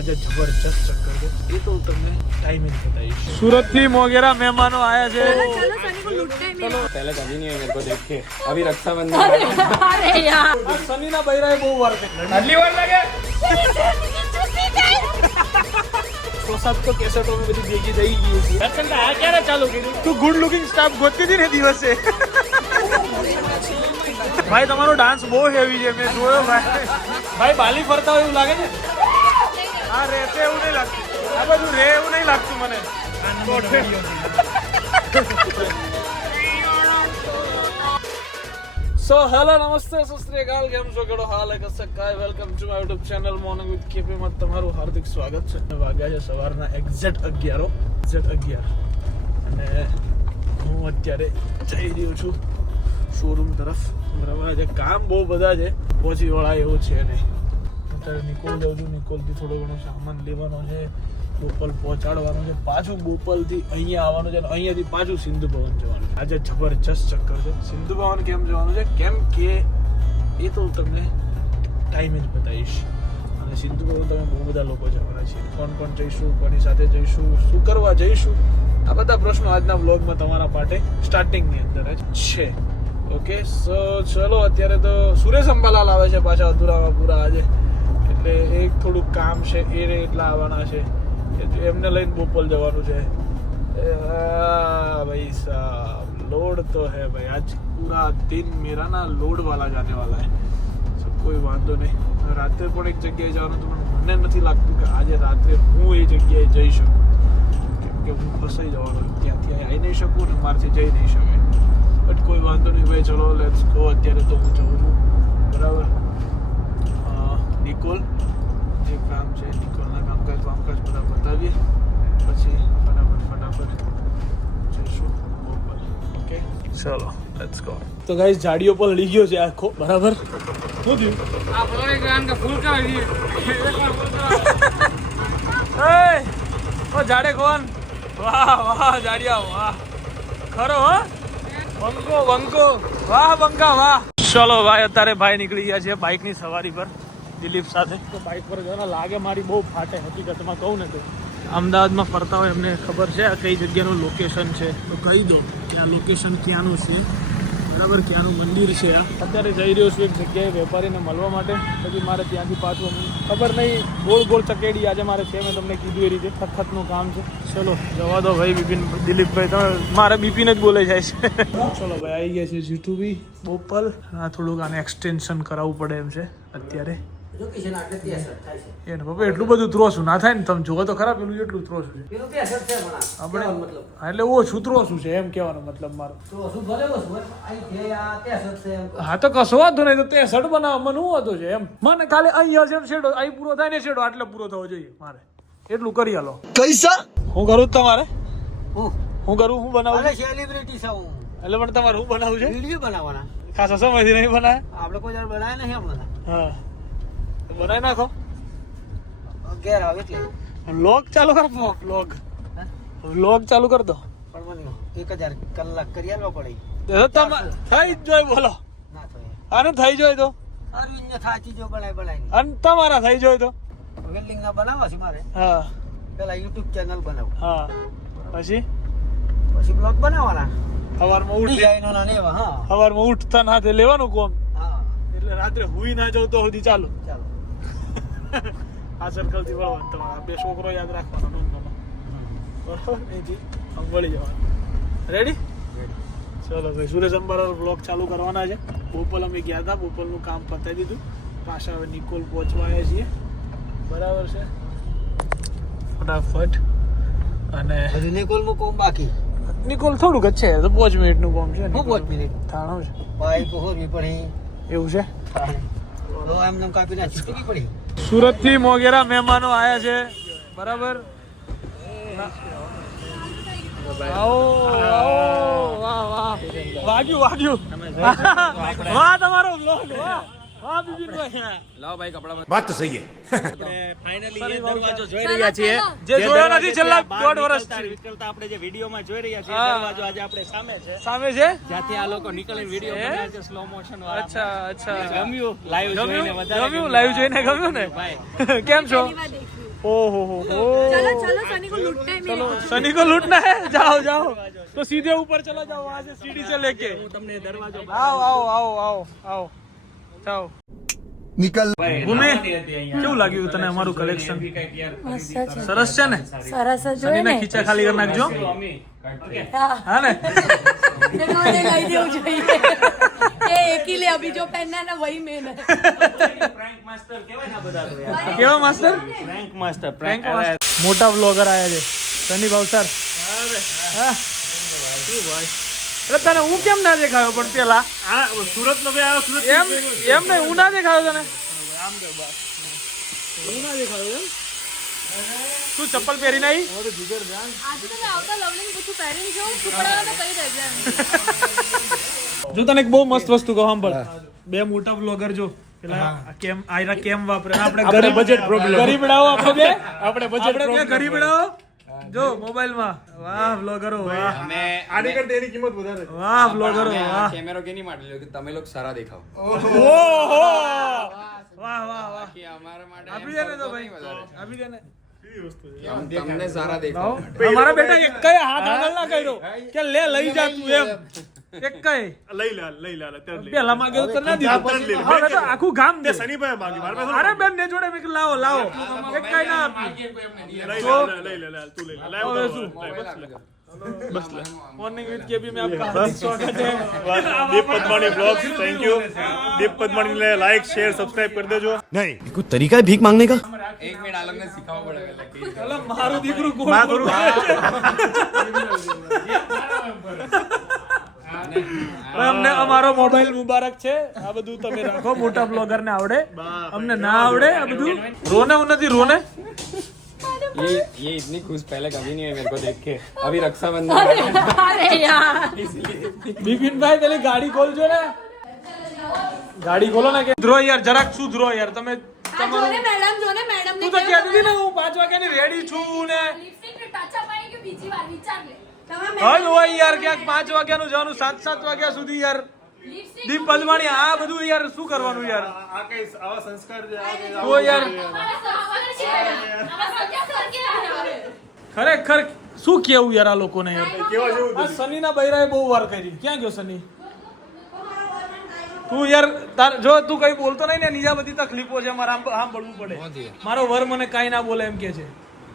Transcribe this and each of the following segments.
આજે જબરજસ્ત ચક્કર છે. એ તો તમને ટાઈમિંગ બતાવીશ. સુરતથી મોગેરા મહેમાનો આયા છે. પહેલા કદી નહીં મેરે કો દેખે અભી રક્ષાબંધન અરે યાર. સની ના બૈરાએ બહુ વાર આટલી વાર લાગે? કેસેટો બધી ભેગી થઈ ગઈ છે તું ગુડ લુકિંગ સ્ટાફ ગોતતી હતી દિવસે? ભાઈ તમારો ડાન્સ બહુ હેવી છે. મેં જોયો ભાઈ. ભાઈ બાલી ફરતા હોય એવું લાગે ને આ રહેશે એવું નહીં લાગતું. આ બધું રે એવું નહીં લાગતું મને. સો હેલો નમસ્તે સસ્ત્રીકાલ કેમ છો? કેડો હાલ એક સકાય welcome to my YouTube channel morning with KP તમારું હાર્દિક સ્વાગત છે. વાગ્યા છે સવારના એક્ઝેક્ટ અગિયારો. એક્ઝેક્ટ અગિયાર. અને હું અત્યારે જઈ રહ્યો છું શોરૂમ તરફ. બરાબર? આજે કામ બહુ બધા છે. પહોંચી વળાય એવું છે નહીં. અત્યારે નિકોલ જાઉં છું નિકોલથી થોડો ઘણો સામાન લેવાનો છે, બોપલ પહોંચાડવાનો છે. પાછું બોપલથી અહીંયા આવવાનું છે અને અહીંયાથી પાછું સિંધુ ભવન જવાનું આજે જબરજસ્ત ચક્કર છે. સિંધુ ભવન કેમ જવાનું છે? કેમ કે એ તો હું તમને ટાઈમે જ બતાવીશ. અને સિંધુ ભવન તમે બહુ બધા લોકો જવાના છે. કોણ કોણ જઈશું, કોની સાથે જઈશું, શું કરવા જઈશું? આ બધા પ્રશ્નો આજના વ્લોગમાં તમારા માટે સ્ટાર્ટિંગની અંદર જ છે. ઓકે સો ચલો, અત્યારે તો સુરેશ અંબાલાલ આવે છે પાછા અધૂરામાં પૂરા આજે. એટલે એક થોડુંક કામ છે, એ રે એટલા આવવાના છે એમને લઈને બોપલ જવાનું છે. ભાઈ સાહેબ લોડ તો હે ભાઈ. આજ પૂરા દિન મેરા ના લોડ વાલા જાને વાલા હે કોઈ વાંધો નહીં. રાત્રે પણ એક જગ્યાએ જવાનું હતું પણ મને નથી લાગતું કે આજે રાત્રે હું એ જગ્યાએ જઈ શકું. કેમકે હું ફસાઈ જવાનો ત્યાંથી આવી નહીં શકું ને મારથી જઈ નહીં શકે બટ કોઈ વાંધો નહીં. ભાઈ, ચલો લેટ્સ ગો અત્યારે તો હું જઉં છું. બરાબર? નિકોલ જે કામ છે નિકોલના કામકાજ કામકાજ બધા બતાવીએ. પછી ફટાફટ ફટાફટ જઈશું ઓકે ચલો લેટ્સ ગો તો ગાઈસ જાડીઓ પર લઈ ગયો છે આખો. બરાબર? શું થયું? એ ઓ જાડે કોણ? વાહ વાહ જાડિયા વાહ. ખરો હો? બંકો બંકો. વાહ બંકા વાહ. ચલો ભાઈ અત્યારે ભાઈ નીકળી ગયા છે બાઇકની સવારી પર. દિલીપ સાથે. તો બાઇક પર જરા લાગે મારી બહુ ફાટે હકીકતમાં કહું ને તો. અમદાવાદમાં ફરતા હોય એમને ખબર છે આ કઈ જગ્યાનું લોકેશન છે. તો કહી દો કે આ લોકેશન ક્યાંનું છે? બરાબર ક્યાંનું મંદિર છે આ? અત્યારે જઈ રહ્યો છું એક જગ્યાએ વેપારીને મળવા માટે. પછી મારે ત્યાંથી પાછું ખબર નહીં ગોળ ગોળ ચકેડી આજે મારે છે મેં તમને કીધું એ રીતે. ખતખતનું કામ છે. ચલો જવા દો ભાઈ બિપિન દિલીપભાઈ તમે મારે બિપિન જ બોલે જાય છે. ચલો ભાઈ આવી ગયા છે જીટુબી બોપલ. આ થોડુંક આને એક્સટેન્શન કરાવવું પડે એમ છે અત્યારે. એને પપ્પા એટલું બધું ત્રોસું ના થાય ને તમે જોવો તો ખરા પેલું એટલું ત્રોસું છે? આપણે એટલે ઓછું ત્રોસું છે? એમ કહેવાનો મતલબ મારો. હા તો કશો વાંધો નહીં તો તે શર્ટ બનાવવા મને વાંધો છે એમ? મને ખાલી અહીંયા જેમ શેડો અહીં પૂરો થાય ને શેડો આટલે પૂરો થવો જોઈએ મારે. એટલું કરી આલો. कैसा હું કરું જ તમારે? હું? હું કરું? હું બનાવું સેલિબ્રિટી છે? હું. એટલે પણ તમારે હું બનાવું છે? વીડિયો બનાવવાના. ખાસા સમયથી નહીં બનાવે આપણે કોઈ વાર બનાવ્યા નહીં હમણાં. હા. બનાવી નાખો. ઘેર આવે એટલે વ્લોગ ચાલુ કર વ્લોગ? વ્લોગ ચાલુ કર દો. પણ મને એક હજાર કલાક કરી આલવા પડે. તો તમે થઈ જ જોઈએ બોલો. ના થાય. આને થઈ જોઈ તો. અરવિંદ થાચી જો બળાય બળાય અને તમારા થઈ જોઈ તો. વેલ્ડિંગ ના બનાવવા છે મારે. હા. પેલા યુટ્યુબ ચેનલ બનાવું. હા. પછી? પછી બ્લોગ બનાવવાના. સવારમાં ઉઠી. જાય ના હા. સવારમાં ઉઠતા ના હાથે લેવાનું કોમ. હા. એટલે રાત્રે હુઈ ના જાવ તો સુધી ચાલુ. ચાલો. આ સર્કલથી વળવાનું તમારા બે છોકરો યાદ રાખવાનો નોંધવાનો બરાબર? અહીંથી વળી જવાનું. રેડી ચલો ભાઈ સુરેશ અંબાલાલ બ્લોગ ચાલુ કરવાના છે. બોપલ અમે ગયા હતા બોપલનું કામ પતાવી દીધું. પાછા હવે નિકોલ પહોંચવા આવ્યા છીએ. બરાબર છે? ફટાફટ. અને હજી નિકોલનું કોમ બાકી? નિકોલ થોડુંક જ છે તો પાંચ મિનિટનું કોમ છે. પાંચ મિનિટ? થાણું છે. બાઈક હોવી પડી. એવું છે? એમને એમ કાપી નાખી. પડી? સુરતથી મોગેરા મહેમાનો આયા છે. બરાબર? વાગ્યું વાગ્યું. વાહ તમારો બ્લોગ વાહ. વાહ બિપિનભાઈ लाओ भाई कपड़ा बात तो सही है ફાઇનલી એ દરવાજો જોઈ ચાલો, રહ્યા છીએ ચાલો. જે જોયો નથી છેલ્લા બહાર દોઢ નીકળતા વર્ષથી નીકળતા આપણે જે વિડીયોમાં જોઈ રહ્યા છીએ હા. એ દરવાજો આજે આપણે સામે છે સામે છે જ્યાંથી આ લોકો નીકળીને વિડીયો છે? બનાવે છે સ્લો મોશન વાળા અચ્છા અચ્છા ગમ્યું લાઈવ જોઈને ગમ્યું વધારે ગમ્યું લાઈવ જોઈને ગમ્યું ને ભાઈ કેમ છો पहली बार देख रही हूँ ओहो हो हो चलो चलो सनी को लुटते हैं चलो सनी को लूटना है जाओ जाओ तो सीधे ऊपर चला जाओ वहां से सीढ़ी से लेके તમને દરવાજો आओ आओ आओ आओ आओ ચાઓ નિકલ. ભૂમિ કેવું લાગ્યું તને અમારું કલેક્શન સરસ છે ને? સરસ જ ને. ખીચા ખાલી કરી નાખજો. હા. ને? લઈ દેવું જોઈએ. એકી બીજો પેન ના વહી મેં માસ્ટર કેવા માસ્ટર પ્રેન્ક માસ્ટર પ્રેન્ક મોટા વ્લોગર આયા છે. સની ભાવસર. અરે હા. શું ભાઈ? તને હું કેમ ના દેખાયો પણ પેલા? સુરત નો આવ્યો સુરત એમ એમ નહીં હું ના દેખાયો તને? હું ના દેખાયો એમ? તું ચપ્પલ પહેરીને આવી આજે તો આવતા લવલિંગ પૂછું પહેરીને જો કપડા તો કઈ રહેજે એમ. જો તને એક બહુ મસ્ત વસ્તુ કહું સાંભળ. બે મોટા બ્લોગર જો પેલા કેમ આયરા કેમ વાપરે? આપણે ગરીબ બજેટ પ્રોબ્લેમ ગરીબડાઓ આપણે બે. આપણે બજેટ આપણે બે ગરીબ ડાવો જો મોબાઈલમાં વાહ બ્લોગરો વાહ. આની કરતા એની કિંમત વધારે. વાહ બ્લોગરો વાહ. કેમેરો કેની માટે લ્યો કે તમે લોકો સારા દેખાવ. ઓહો. વાહ વાહ વાહ. કે અમારા માટે આપી દેને તો ભાઈ. આપી દે ને. તમ- તમને સારા દેખાવ અમારા બેટા એક કઈ હાથ આગળ ના કર્યો. કે લે લઈ જા તું એમ. એક લઈ લે લઈ લે અત્યારે લઈ પેલા માંગે તો ના દીધું. અત્યારે જ લઈ લે. હવે તો આખું ગામ દે. શનિભાઈ માંગી મારા પાસે અરે બેન ને જોડે મેં કીધું લાવો લાવો. એક ના આપ્યું લઈ લે, લઈ લે, તું લઈ લે. લાવ હવે તો, શું? લાવ. मॉर्निंग विद केबी में आपका हार्दिक स्वागत है બસ, Deep Padmani blogs thank you Deep પદમાણીને like share subscribe કરી દેજો નહીં कुछ तरीका है भीख मांगने का એક મિનિટ આ લોકોને શીખવવું પડે એટલે કે અલા મારું દીકરું કોણ માં ગુરુ હવે અમને અમારો મોબાઈલ મુબારક છે આ બધું તમે રાખો મોટા બ્લોગર ને આવડે અમને ના આવડે આ બધું રોને હું નથી રોને ये ये इतनी खुश पहले कभी नहीं हुई मेरे को देख के अभी रक्षाबंधन अरे यार બિપિનભાઈ પેલી ગાડી ખોલજો ને ગાડી ખોલો ને કે ધ્રો યાર જરાક શું ધ્રો યાર તમે આ જો ને મેડમ જો ને મેડમ તું તો કહેતી હતી ને હું પાંચ વાગ્યાની રેડી છું ને હદ હોય યાર ક્યાંક પાંચ વાગ્યાનું જવાનું સાત સાત વાગ્યા સુધી યાર દીપ પદમાણી આ બધું યાર શું કરવાનું યાર? આ કઈ આવા સંસ્કાર છે. તો યાર ખરેખર શું કેવું યાર આ લોકોને યાર? કેવા જેવું આ સનીના બૈરાએ બહુ વાર કરી. ક્યાં ગયો સની તું યાર તાર જો તું કઈ બોલતો નહીં ને નીજા બધી તકલીફો છે મારે આમ સાંભળવું પડે. મારો વર મને કાંઈ ના બોલે એમ કે છે.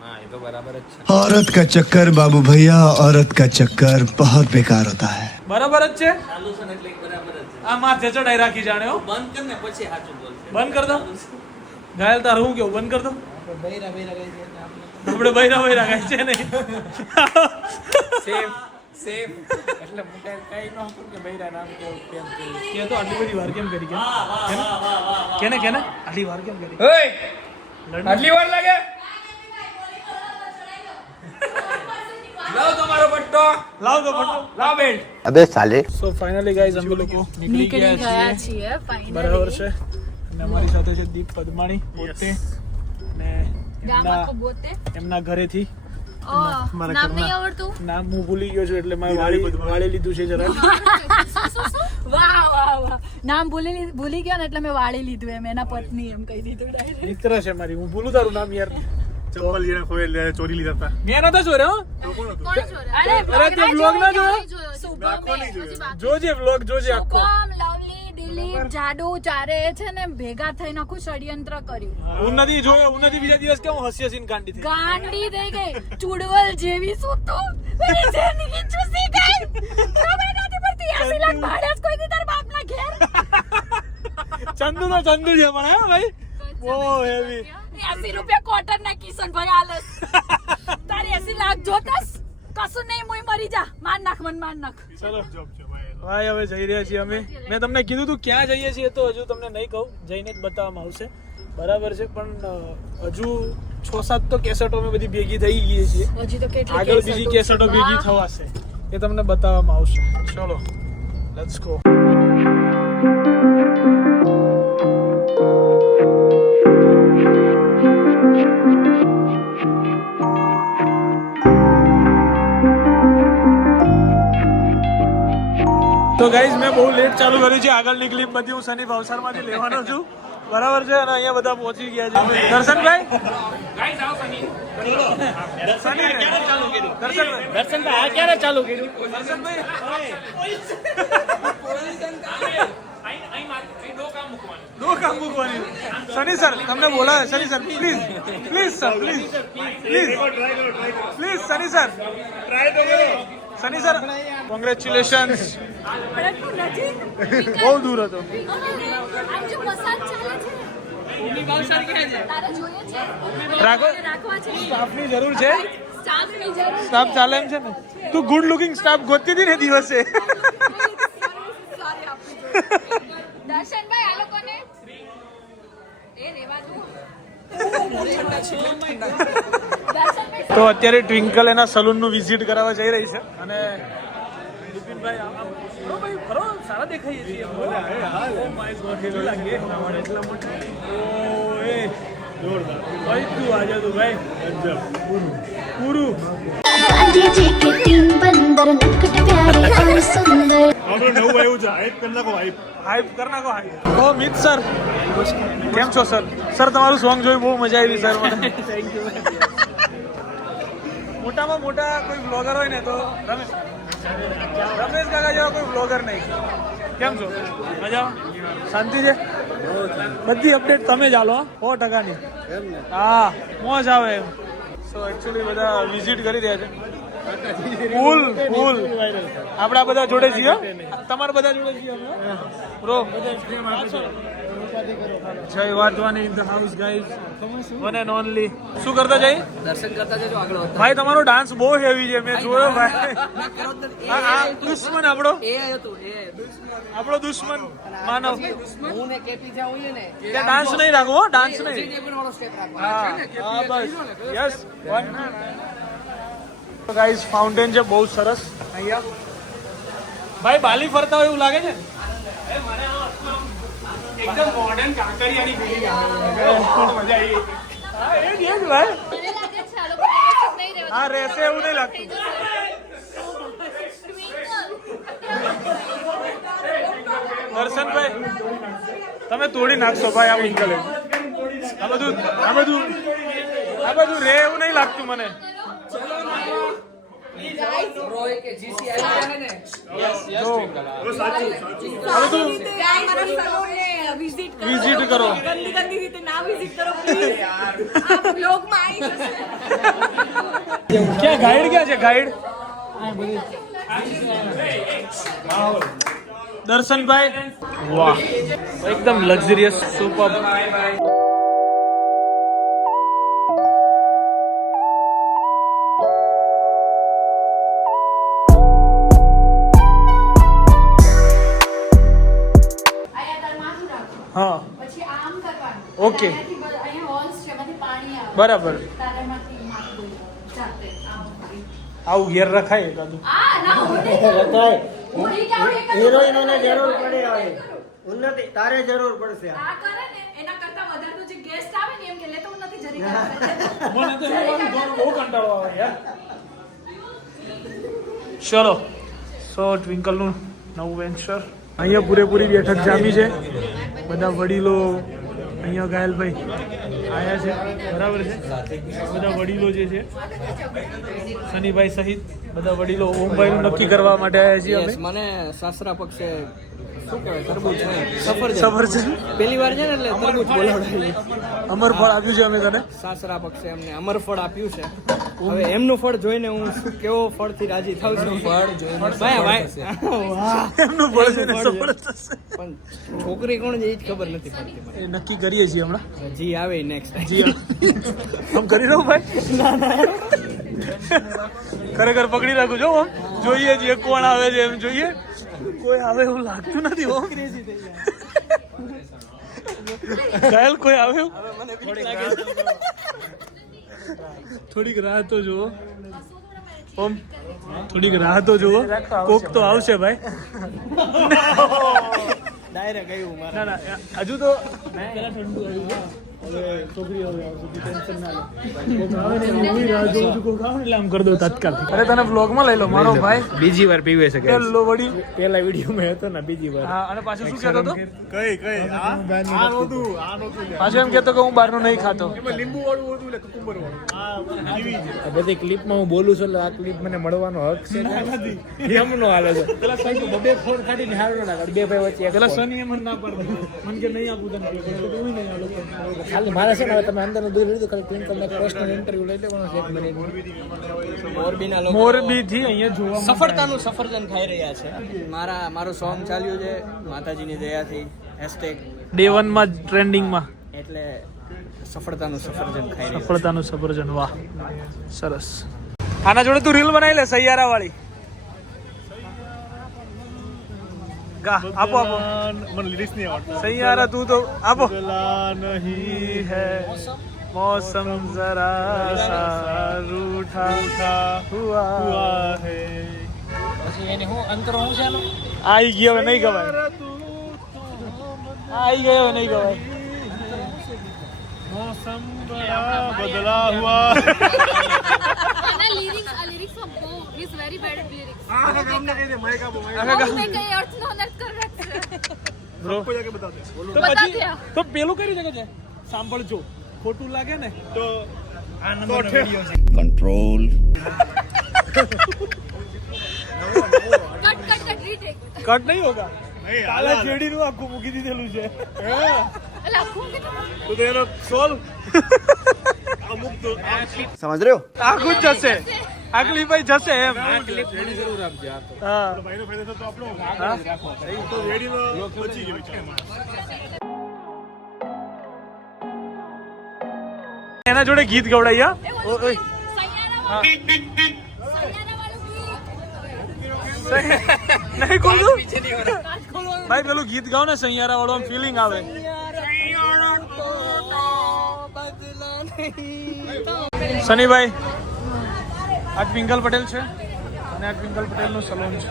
हाँ ये तो बराबर अच्छा औरत का चक्कर बाबू भैया औरत का चक्कर बहुत बेकार होता है બરાબર જ છે ચાલુ છે ને એટલે બરાબર જ છે આ માથે ચડાઈ રાખી જાણે હો બંધ કર ને પછી સાચું બોલશે બંધ કર દો ઘાયલ તાર હું કેવું બંધ કર દો બૈરા બૈરા ગઈ છે એટલે આપણે આપણે બૈરા બૈરા કાંઈ છે નહીં सेम सेम એટલે મોટે કઈ ન હતું કે બૈરા નામ કેવું કેમ કેવું કે તો આટલી બધી વાર કેમ કરી કેને કેને કેને આટલી વાર કેમ કરી ઓય આટલી વાર લાગે લાવ અબે સાલે. સો ફાઇનલી ગાઈઝ અમે લોકો નીકળી ગયા છીએ. બરાબર છે. અને અમારી સાથે છે દીપ પદ્માણી પોતે. ને એમના એમના ઘરેથી. નામ નહીં આવડતું? નામ હું ભૂલી ગયો છું એટલે મારે વાળી વાળી લીધું છે જરા વાહ વાહ વાહ. નામ ભૂલી ભૂલી ગયો ને એટલે મેં વાળી લીધું એમ એના પત્ની એમ કહી દીધું મિત્ર છે મારી હું ભૂલું તારું નામ યાર. ચપ્પલ જેને ખોઈ ચોરી લીધા હતા. મેં નતો જોયો અરે અરે તે vlog ના જોયો? શુભમ એ, પછી બાકી જોજે વ્લોગ જોજે આખો. લવલી દિલીપ જાડુ ચારે છે ને ભેગા થઈને આખું ષડયંત્ર કર્યું. હું. નથી જોયો હું નથી બીજા દિવસ કે હું હસી હસીને ગાંડી થઈ. ગાંડી થઈ ગઈ. ચુડવલ જેવી શું તું? મારી જિંદગી ચૂસી ગઈ ખબર નથી પડતી. એસી લાખ ભાડે કોઈ દી તારા બાપના ઘેર? ચંદુ નો ચંદુ છે પણ હે ભાઈ? બહુ હેવી એસી રૂપિયા કોટન ના કિશન ભાઈ આલસ. તારી એસી લાખ જોતાસ? કશું નહીં મુઈ મરી જા. માર નાખ મન માર નાખ. ચલો ભાઈ. હવે જઈ રહ્યા છીએ અમે. મેં તમને કીધું તું ક્યાં જઈએ છીએ તો હજુ તમને નહીં કહું. જઈને જ બતાવવામાં આવશે. બરાબર છે પણ હજુ છ સાત તો કેસેટો અમે બધી ભેગી થઈ ગઈ છીએ. હજી તો કેટલી આગળ બીજી કેસેટો? ભેગી થવાશે. એ તમને બતાવવામાં આવશે. ચલો લેટ્સ ગો તો ગાઈઝ મેં બહુ લેટ ચાલુ કર્યું છે. આગળની ક્લિપ બધી હું શનિ ભાવસારમાંથી લેવાનો છું. બરાબર છે? અને અહીંયા બધા પહોંચી ગયા છે. દર્શનભાઈ? દર્શનભાઈ. આ ક્યારે ચાલુ કર્યું? દો કામ મૂકવાની. સની સર તમને બોલાવે. Sunny sir please please sir please please please Sunny sir try તો કરો. સની સર? કોંગ્રેચ્યુલેશન બહુ દૂર હતો. આમ જો મસાજ ચાલે છે તારે જોઈએ છે? રાખો. રાખવા છે? સ્ટાફની જરૂર છે? સ્ટાફ ચાલે એમ છે ને? તું ગુડ લુકિંગ સ્ટાફ ગોતતી હતી ને દિવસે. દર્શનભાઈ આ લોકોને એ રેવા દો. તો અત્યારે ટ્વિંકલ એના સલૂનનું વિઝિટ કરાવવા જઈ રહી છે. અને કેમ છો સર સર તમારું સોંગ જોઈ બહુ મજા આવી સર થેન્ક યુ મોટામાં મોટા કોઈ બ્લોગર હોય ને તો રમેશ રમેશ કાકા જેવા કોઈ બ્લોગર નહીં. કેમ છો? મજા શાંતિ છે? બધી અપડેટ તમે જ આલો સો ટકાની. હા, મોજ આવે એમ. સો એકચ્યુઅલી બધા વિઝિટ કરી રહ્યા છે. ફૂલ ફૂલ આપણા બધા જોડે છીએ? તમારા બધા જોડે છીએ? Jay Wadhwani in the house guys one and only શું કરતા જઈ? દર્શન કરતા જજો આગળ વધતા. ભાઈ તમારો ડાન્સ બહુ હેવી છે. મેં જોયો ભાઈ. આ દુશ્મન આપણો. એ હતું એ. આપણો દુશ્મન. માનવ. હું ને કેપી જા હોઈએ ને કે ડાન્સ નહીં રાખવો હો, ડાન્સ નહીં. પણ વાળો સ્ટેપ રાખવાનો હા બસ. યસ વન ગાઈઝ ફાઉન્ટેન છે બહુ સરસ. અહીંયા. ભાઈ બાલી ફરતા હોય એવું લાગે છે? એકદમ મોડર્ન કાંકરિયાની ફીલિંગ આવે મજા આવી. હા એ જ ભાઈ. હા રહેશે એવું નહીં લાગતું. દર્શનભાઈ તમે તોડી નાખશો ભાઈ આ વિંકલે આ બધું આ બધું આ બધું રે એવું નહીં લાગતું મને. બ્રો કે આ બધું વિઝિટ વિઝિટ કરો. ગંદી ગંદી રીતે ના વિઝિટ કરો પ્લીઝ આ બ્લોગમાં આવી જશે. ક્યાં ગાઈડ ક્યાં છે ગાઈડ દર્શનભાઈ. વાહ. એકદમ લક્ઝરિયસ સુપર આવે. બરાબર. આવું ઘેર રખાય દાદુ જ હિરોઈનોને જરૂર પડે હવે. ઉન્નતિ તારે જરૂર પડશે આ. કરે ને એના કરતા વધારનો જે ગેસ્ટ આવે ને એમ કે લેતો હું નથી જરી મને તો બહુ કંટાળો આવે યાર. ચલો સો ટ્વિંકલનું નવું વેન્ચર અહીંયા પૂરેપૂરી બેઠક જામી છે. બધા વડીલો અહીંયા ઘાયલભાઈ આવ્યા છે. બરાબર છે. બધા વડીલો જે છે. શનિભાઈ સહિત બધા વડીલો ઓમભાઈનું નક્કી કરવા માટે આવ્યા છીએ મને સાસરા પક્ષે શું કહેવાય તરબૂચ સફરજન. સફરજન? પહેલી વાર છે ને એટલે તરબૂચ બોલાવડાવી અમર ફળ આપ્યું છે અમે તને? સાસરા પક્ષે અમને અમર ફળ આપ્યું છે. હવે એમનું ફળ જોઈને હું શું કેવો ફળથી રાજી થાઉં છું? ફળ જોઈને ભાઈ ભાઈ એમનું ફળ છે સફળ થશે. પણ છોકરી કોણ છે એ જ ખબર નથી પડતી એ નક્કી કરીએ છીએ હમણાં. જી આવે નેક્સ્ટ જી આમ કરી દઉં ભાઈ. ખરેખર પકડી રાખું જો જોઈએ છીએ કોણ આવે છે એમ જોઈએ. કોઈ આવે એવું લાગતું નથી હો. ઘાયલ કોઈ આવે થોડીક રાહ તો જુઓ. ઓમ થોડીક રાહ તો જુઓ. કોક તો આવશે ભાઈ. ડાયરેક્ટ આવ્યું ના ના હજુ તો ઠંડુ આવ્યું હવે છોકરીઓ આવશે ટેન્શન ના લે કોક આવે ને હું રાહ જોઉં છું કોક આવે એટલે આમ કરી દઉં તાત્કાલ અરે તને વ્લોગમાં લઈ લો. મારો ભાઈ બીજી વાર પીવે છે પેલો વડી. પેલા વિડીયોમાં હતો ને બીજી વાર. હા અને પાછું શું કહેતો હતો? કઈ કઈ આ આ નહોતું આ નહોતું પાછું એમ કહેતો કે હું બહારનું નહીં ખાતો. એમાં લીંબુ વાળું હતું એટલે કુકુંબર વાળું આ જીવી છે આ બધી ક્લિપમાં હું બોલું છું એટલે આ ક્લિપ મને મળવાનો હક છે એમનો હાલે છે? પેલા કઈ બબે ફોન કાઢીને હારો ના કાઢ. બે ભાઈ વચ્ચે પેલા સની એમ ના પડે. મને કે નહીં આપું તને. હું નહીં આવું ખાલી મારે છે ને હવે તમે અંદરનું દૂર લીધું ખાલી ટ્વિંકલ ને પર્સનલ ઇન્ટરવ્યુ લઈ લેવાનો છે એક મિનિટ મોરબીના લોકો મોરબી થી અહીંયા જોવા સફળતાનું સફરજન ખાઈ રહ્યા છે. મારા મારું સોંગ ચાલ્યું છે માતાજીની દયાથી હેશટેગ ડે વનમાં ટ્રેન્ડિંગમાં એટલે સફળતાનું સફરજન ખાઈ રહ્યા સફળતાનું સફરજન વાહ. સરસ. આના જોડે તું રીલ બનાવી લે સૈયારા વાળી ગા આપો આપો મને લિરિક્સ નહીં આવડતા સૈયારા તું તો આપો ગલા નહીં नहीं है मौसम जरा सा रूठा हुआ હુઆ હે પછી એની હું અંતર હું છે એનું आई गया હવે નહીં ગવાય आई ગયો હવે નહીં ગવાય मौसम बड़ा बदला हुआ is very bad at lyrics આગળ મેં કઈ અર્થનો અનર્થ કરી રાખશે બ્રો કોઈ જાકે બતા દે તો પછી. તો પેલું કરી શકે છે? સાંભળજો. ખોટું લાગે ને તો તો ઠે- cut cut cut retake cut નહીં હોગા. કાલે જેડી નું આખું મૂકી દીધેલું છે. તો તો એનો સોલ્વ અમુક તો. સમજ રહ્યો? આખું જ જશે. આગલી ભાઈ જશે એમ. જરૂર આપજો હા. ભાઈનો ફાયદો તો આપણો તો રેડીનો બચી ગયો. એના જોડે ગીત. ગવડાય નહીં ખોલું ભાઈ પેલું ગીત ગાવ ને સૈયારા વાળો ફિલિંગ આવે. સનીભાઈ. આ ટ્વિંકલ પટેલ છે અને આ ટ્વિંકલ પટેલનું સલોન છે.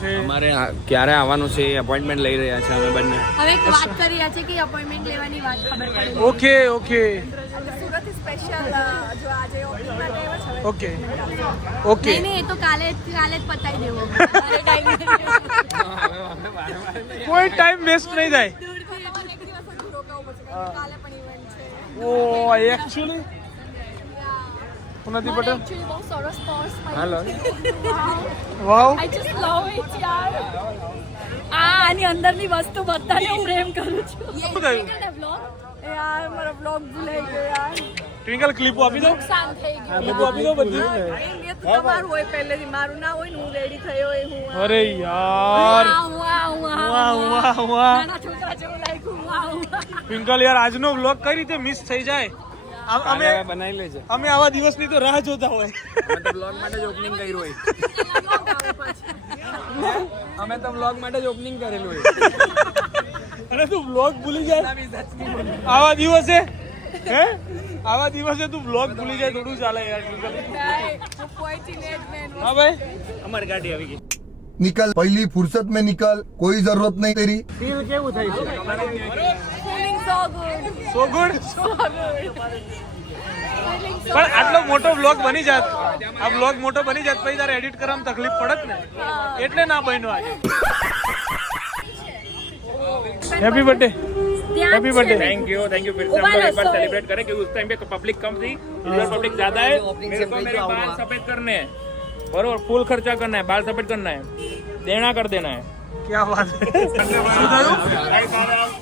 જે અમારે ક્યારે આવવાનું છે અપોઇન્ટમેન્ટ લઈ રહ્યા છે અમે બંને. હવે એક વાત કરી રહ્યા છે કે અપોઇન્ટમેન્ટ લેવાની વાત ખબર પડી. Okay okay. સુરત સ્પેશિયલ જો આજે ઓકે ઓકે. નહીં એ તો કાલે કાલે જ પતાવી દેવો. કોઈ ટાઈમ વેસ્ટ નહીં થાય. ઓ એકચ્યુઅલી નથી પટેલ? Actually બહુ સરસ purse હાલો. વાવ. યાર. આ આની અંદરની વસ્તુ બધાને હું પ્રેમ કરું છું. શું થયું? યાર મારો બ્લોગ ભૂલાઈ ગયો યાર. ટ્વિંકલ ક્લિપ આપી દો. નુકસાન થઈ ગયું. ક્લિપ આપી દો બધી. એ તો તમારું હોય પહેલેથી. મારું ના હોય ને હું રેડી થયો હોય હું અરે યાર. વાહ, વાહ, વાહ, વાહ નાના છોકરા જેવું લાગ્યું. વાહ. ટ્વિંકલ યાર આજનો વ્લોગ કઈ રીતે મિસ થઈ જાય? અમે બનાવી લેજો. અમે આવા દિવસની તો રાહ જોતા હોય. બ્લોગ માટે જ ઓપનિંગ કર્યું હોય. અમે તો બ્લોગ માટે જ ઓપનિંગ કરેલું હોય. અરે તું બ્લોગ ભૂલી જાય. આવા દિવસે હે? આવા દિવસે તું બ્લોગ ભૂલી જાય થોડું ચાલે યાર. ભાઈ. અમારી ગાડી આવી ગઈ. નિકલ પહેલી ફુરસત મેં નિકલ કોઈ જરૂરત નહીં તેરી. ફીલ કેવું થઈ છે Feeling so good. So good So good. Feeling so પણ આટલો મોટો વ્લોગ બની જાત આ વ્લોગ મોટો બની જાત પછી તારે એડિટ કરવામાં તકલીફ પડત ને એટલે ના બન્યો આજે હેપી બર્થડે ત્યાં Happy જ birthday. છે. थैंक यू थैंक यू फिर से हम उबालो, लोग एक बार sorry. सेलिब्रेट करें क्योंकि उस टाइम पे पब्लिक कम थी इस बार पब्लिक ज्यादा है मेरे को मेरे बाल सफेद करने हैं बरोबर फुल खर्चा करना है बाल सफेद करना है देना कर देना है ક્યાં વાત શું થયું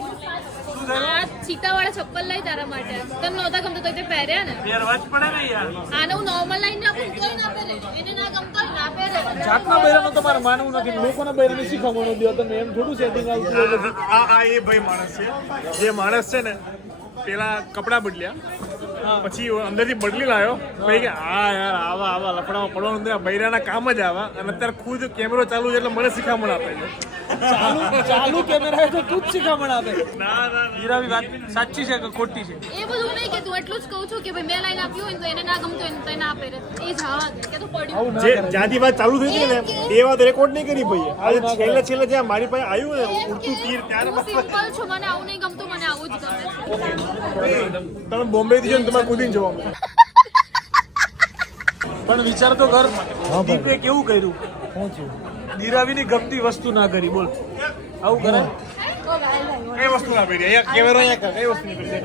આ ચીતાવાળા ચપ્પલ લઈ તારા માટે. તને નહોતા ગમતો તો તે પહેર્યા ને? પહેરવા જ પડે ને યાર. આને હું નોર્મલ લાઈન આપું તોય ના પહેરે. એને ના ગમતો ના પહેરે. જાતના બૈરાનું તમારે માનવું નથી. લોકોના બૈરાને શીખવવાનું દો તમે એમ થોડું સેટિંગ આવતું આ આ એ ભાઈ માણસ છે. જે માણસ છે ને પેલા કપડા બદલ્યા. પછી અંદરથી બદલી લાવ્યો ભાઈ કે હા યાર આવા આવા લફડામાં પડવાનું. આ બૈરાના કામ જ આવા. અને અત્યારે ખુદ કેમેરો ચાલુ છે એટલે મને શીખામણ આપે છે. ચાલુ ચાલુ કેમેરા તો તું જ શીખામણ આપે. ના ના હીરાવી વાત સાચી છે કે ખોટી છે? એ બધું નહીં કે તું એટલું જ કહું છું કે ભાઈ મેં લાઈન આપ્યું હોય તો એને ના ગમતું હોય તો એ ના એ જવા દે કે તું પડ્યું. જે જ્યાંથી વાત ચાલુ થઈ હતી ને એ વાત રેકોર્ડ નહીં કરી ભાઈ આજે છેલ્લે છેલ્લે જ્યાં મારી પાસે આવ્યું ને ઉડતું તીર ત્યારે સિમ્પલ છું મને આવું નહીં ગમતું મને આવું જ ગમે તમે બોમ્બે થી છે ને તમારે કુદીને જવા મળે. પણ વિચાર તો કર દીપે કેવું કર્યું? દીરાવીની ગમતી વસ્તુ ના કરી બોલ. આવું કરે કઈ વસ્તુ ના પડી? અહીંયા કેમેરો અહીંયા કઈ વસ્તુ નહીં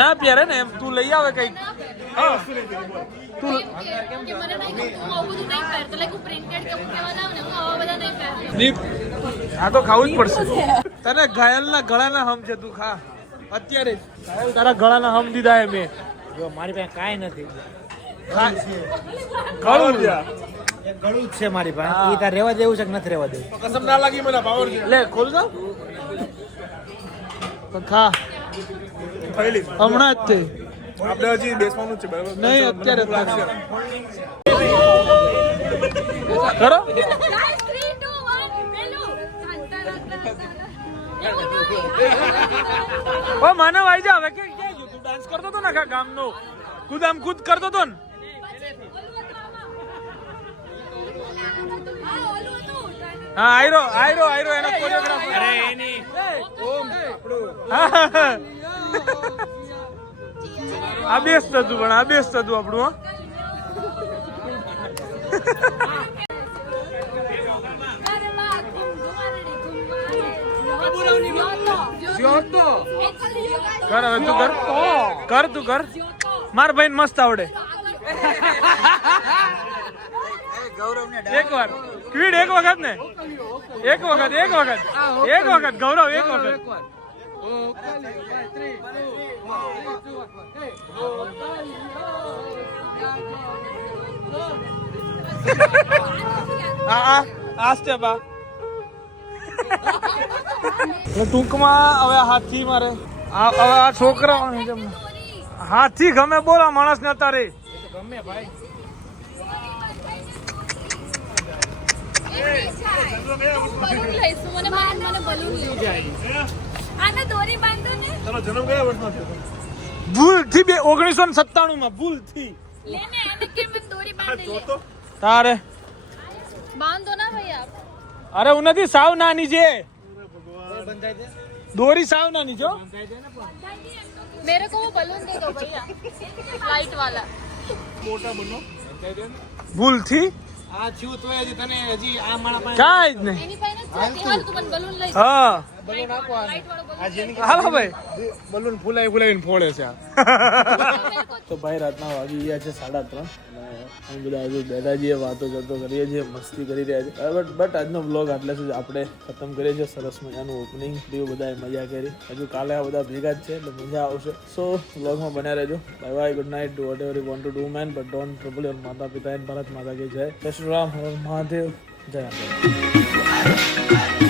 ના પ્યારે ને એમ તું લઈ આવે કંઈક. તું કે નહીં ગમતું હું નહીં ને દીપ આ તો ખાવું જ પડશે. તને ઘાયલના ગળાના હમ છે તું ખા. અત્યારે જ. તારા ગળાના હમ દીધા હે મેં જો મારી પાસે કાંઈ નથી. ગળું જ છે મારી પાસે. એ તાર રહેવા દેવું છે કે નથી રહેવા દેવું? કસમ ના લાગી મને પાવર લે ખોલ દો તો ખા. હમણાં જ તે. આપણે હજી બેસવાનું જ છે બરાબર? નહીં અત્યારે કરો. ઓ માનવ આવી જા હવે કે તું? ડાન્સ કરતો તો ને આખા ગામનો? ખુદ આમ ખુદ કરતો તો ને? હા ઓલું આયરો આયરો આયરો એનો કોરિયોગ્રાફર અરે એની આ બેસ્ટ હતું પણ આ બેસ્ટ હતું આપણું હો. જ્યોતો કર હવે તું કર. કર તું કર. માર ભાઈ મસ્ત આવડે. એક વાર. ક્વીડ એક વખત ને? એક વખત એક વખત. એક વખત ગૌરવ એક વખત. આ આ આ સ્ટેપ આ. ટૂંકમાં હવે હાથી મારે. આ હવે આ છોકરા હાથી ગમે બોલા માણસ ને અત્યારે. ગમે ભાઈ બે ઓગણીસો ને સત્તાણું માં ભૂલથી. લે ને આને કેમ એમ દોરી બાંધી લે? તારે. બાંધો ના ભાઈ આપ. અરે હું નથી સાવ નાની છે. દોરી સાવ નાની છો મેરે કો બલૂન દે દો ભૈયા. લાઈટ વાલા. મોટા બનો. ભૂલથી? આ છું તો હજી તને હજી આ મારા પાસે કાઈ જ નહીં. એની પાસે નથી હાલ તું મને બલૂન લઈ હા. બલૂન ભાઈ. ફૂલાઈ ફૂલાઈને ફોડે છે તો ભાઈ રાતના વાગી ગયા છે સાડા ત્રણ. અમે બધા હજુ બેઠા છીએ વાતો કરતો કરીએ છીએ મસ્તી કરી રહ્યા છે. બટ બટ આજનો બ્લોગ આટલે સુધી આપણે ખતમ કરીએ છીએ. સરસ મજાનું ઓપનિંગ થયું બધાએ મજા કરી. હજુ કાલે આ બધા ભેગા જ છે એટલે મજા આવશે. સો બ્લોગમાં બન્યા રહેજો. Bye bye good night to whatever you want to do man but don't trouble your માતા પિતા એન્ડ ભારત માતા કી જય. જય શ્રી રામ હર મહાદેવ. જય આંબેડકર